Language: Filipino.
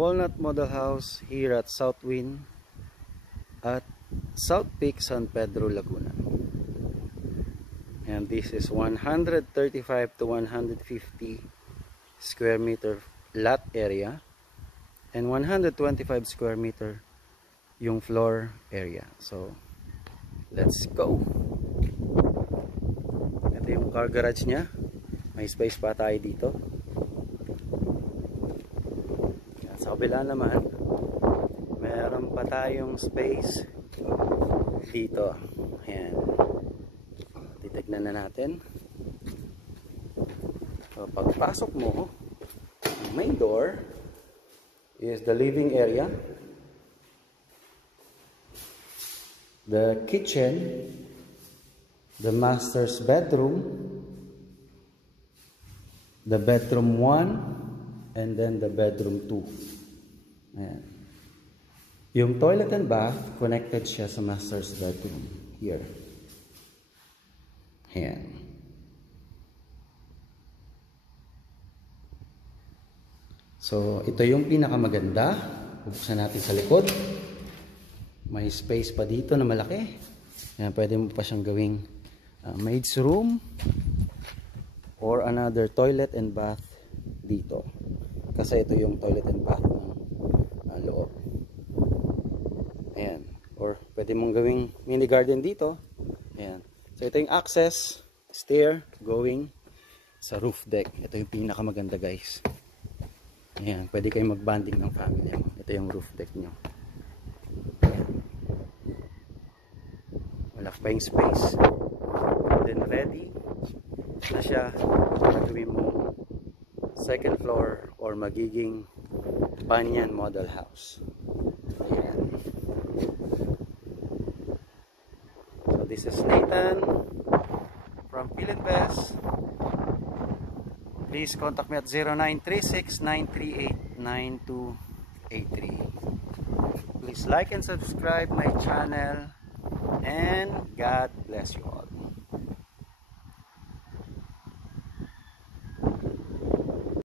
Walnut Model House here at Southwind at South Peak, San Pedro, Laguna. And this is 135 to 150 square meter lot area and 125 square meter yung floor area. So let's go. Ito yung car garage nya. May space pa tayo dito. Sa kabila naman, meron pa tayong space dito. Ayan. Titignan na natin. So, pagpasok mo, main door is the living area, the kitchen, the master's bedroom, the bedroom 1, and then the bedroom 2. Ayan. Yung toilet and bath, connected siya sa master's bedroom. Here. Ayan. So, ito yung pinakamaganda. Buksan natin sa likod. May space pa dito na malaki. Ayan, pwede mo pa siyang gawing maid's room or another toilet and bath dito. Kasi ito yung toilet and bath ng loob. Ayan. Or pwede mong gawing mini garden dito. Ayan. So ito yung access stair going sa roof deck. Ito yung pinakamaganda, guys. Ayan. Pwede kayong mag-bonding ng family mo. Ito yung roof deck nyo. Ayan. Wala pa yung space. Then ready na siya. Gagawin mo second floor or magiging banyan model house. Ayan. So this is Nathan from Philinvest. Please contact me at 0936-938-9283. Please like and subscribe my channel, and God bless you all.